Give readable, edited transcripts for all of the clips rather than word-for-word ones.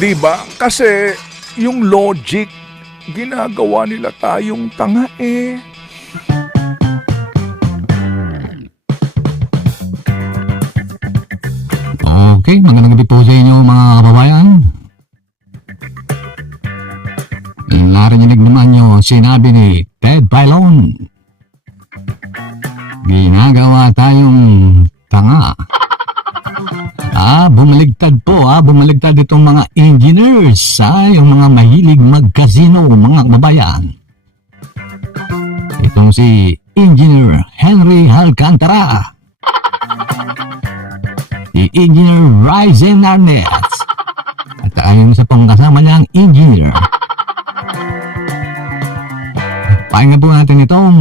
Di ba? Kasi yung logic, ginagawa nila tayong tanga eh. Okay, magandang gabi po sa inyo mga kababayan. Narinig naman nyo sinabi ni Ted Filon. Ginagawa tayong tanga. Bumaligtad po bumaligtad itong mga engineers, yung mga mahilig mag-casino, mga kababayan. Itong si Engineer Henry Alcantara, si Engineer Ryzen Arnett, at yung isa pong kasama niyang engineer. Pakinggan po natin itong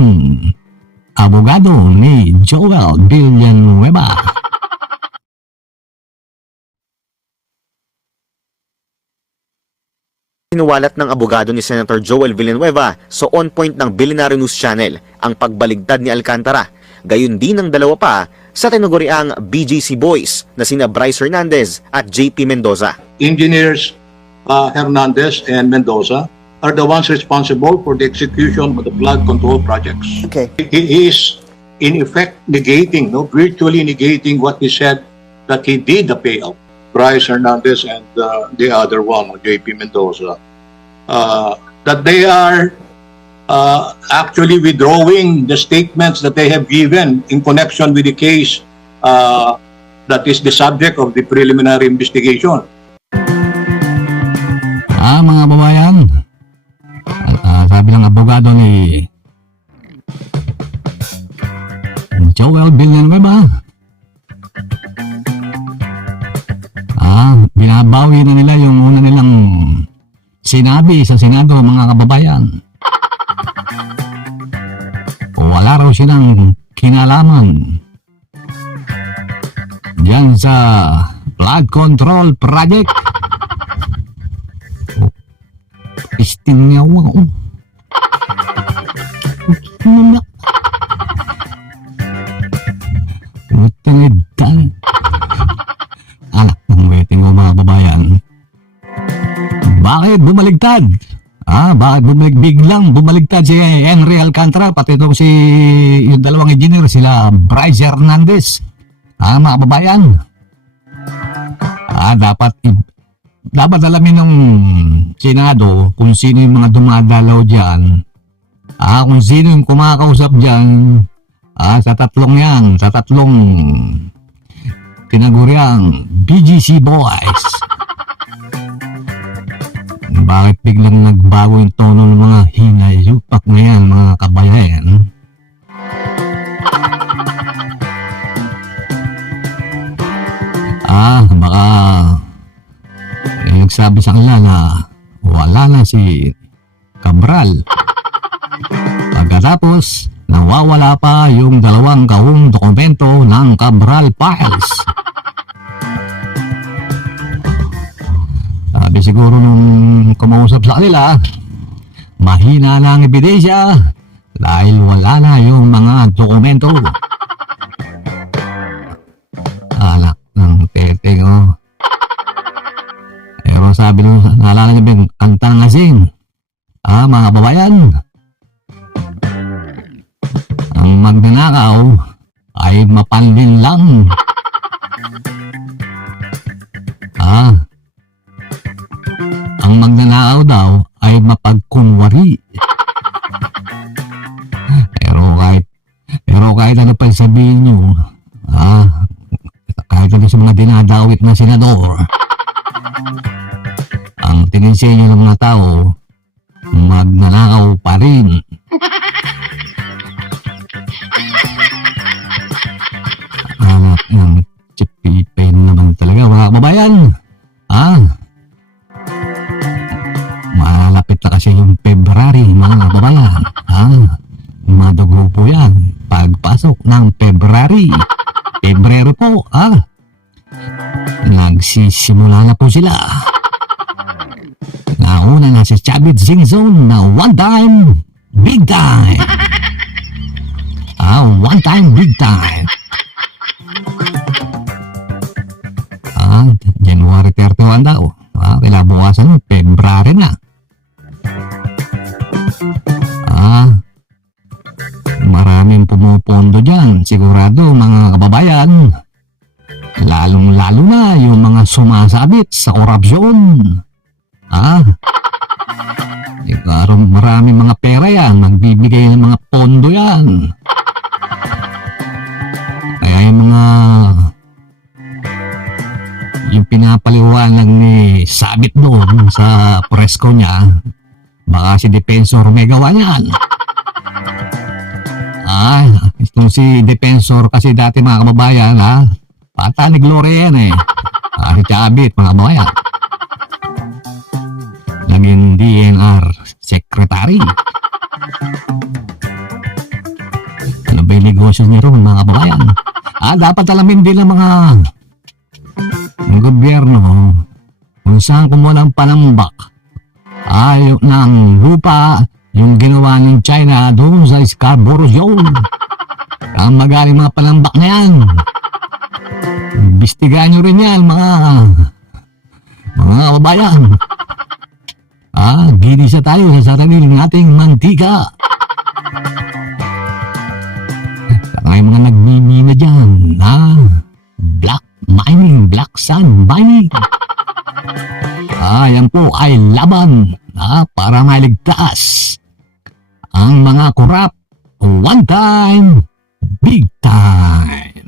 abogado ni Joel Villanueva. Sinuwalat ng abogado ni Senator Joel Villanueva sa On Point ng Billionaire News Channel ang pagbaligtad ni Alcantara. Gayon din ng dalawa pa sa tinaguriang BGC Boys na sina Bryce Hernandez at JP Mendoza. Engineers Hernandez and Mendoza are the ones responsible for the execution of the flood control projects. Okay. He is in effect negating, virtually negating what he said that he did the payout. Bryce Hernandez and the other one, JP Mendoza, that they are actually withdrawing the statements that they have given in connection with the case that is the subject of the preliminary investigation. Mga babayan, sabi ng abogado ni Joel Villanueva, binabawi na nila yung una nilang sinabi sa Senado, mga kababayan. Wala raw silang kinalaman diyan sa flood control project. Istingaw ako. Utangidal. Anak ng waiting mo, mga babayan. Bakit bumaligtad? Bakit biglang bumaligtad si Henry Alcantara, pati itong yung dalawang engineer, sila Bryce Hernandez? Mga babayan. Dapat alamin ng Senado kung sino yung mga dumadalaw dyan. Kung sino yung kumakausap dyan sa tatlong tinaguriang BGC Boys. Bakit biglang nagbago yung tono ng mga hinayupak na yan, mga kabayan? Baka nagsabi sa kanila na wala na si Cabral. Pagkatapos, nawawala pa yung dalawang kahong dokumento ng Cabral Files. Sabi siguro nung kumausap sa kanila, mahina na ang ebidensya dahil wala na yung mga dokumento. Alak ng teteng, Pero sabi nung, naalala niyo ba yung kanta ng asing? Mga babayan, ang magnanakaw ay mapanlin lang. Ang magnanakaw daw ay mapagkunwari. Pero kahit ano pa sabihin nyo, kahit ano sa mga dinadawit na senador, ang tingin sa inyo ng mga tao, magnanakaw pa rin. Anak ng chipipin naman talaga, mga kababayan. Malapit na kasi yung February, mga kababayan. Madugo po yan. Pagpasok ng February. Pebrero po, nagsisimula na po sila. Nauna na si Chavit Singzone na one time, big time. One time, big time. January 31 daw. Kailabukasan, February na. Maraming pumupondo dyan. Sigurado mga kababayan. Lalong-lalo na yung mga sumasabit sa korupsyon. Maraming mga pera yan. Magbibigay ng mga pondo yan. Kaya yung pinapaliwanag ni Sabit doon sa presko niya, baka si Defensor may gawa niyan. Itong si Defensor kasi dati mga kababayan, pata ni Gloria yan eh. Si Sabit mga kababayan. Naging DNR Secretary. Ano ba yung negosyo niya ron mga kababayan? Dapat alamin din ng mga gobyerno kung saan kumuha ng panambak ng lupa yung ginawa ng China doon sa Scarborough Shoal. Ang magaling mga panambak na yan. Imbestigahan nyo rin yan mga kababayan. Ginisa tayo sa sarili nating mantika. May mga nagmimina dyan, black mining, black sand mining. Yan po ay laban para mailigtas ang mga korap one time, big time.